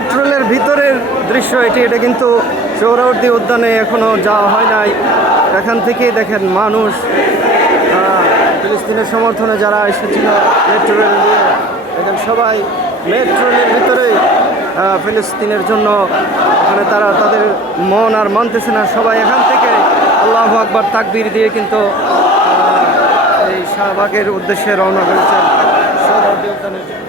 Metro রেলের ভিতরের দৃশ্য এটা কিন্তু সোহরাওয়ার্দী উদ্যানে এখনও যাওয়া হয় নাই। এখান থেকেই দেখেন মানুষ ফিলিস্তিনের সমর্থনে যারা এসেছিল মেট্রো রেল দিয়ে, দেখেন সবাই মেট্রো রেলের ভিতরেই ফিলিস্তিনের জন্য মানে তারা তাদের মন আর মানতেছে না। সবাই এখান থেকে আল্লাহু আকবার তাকবীর দিয়ে কিন্তু এই শাহবাগের উদ্দেশ্যে রওনা হয়েছে সোহরাওয়ার্দী উদ্যানের।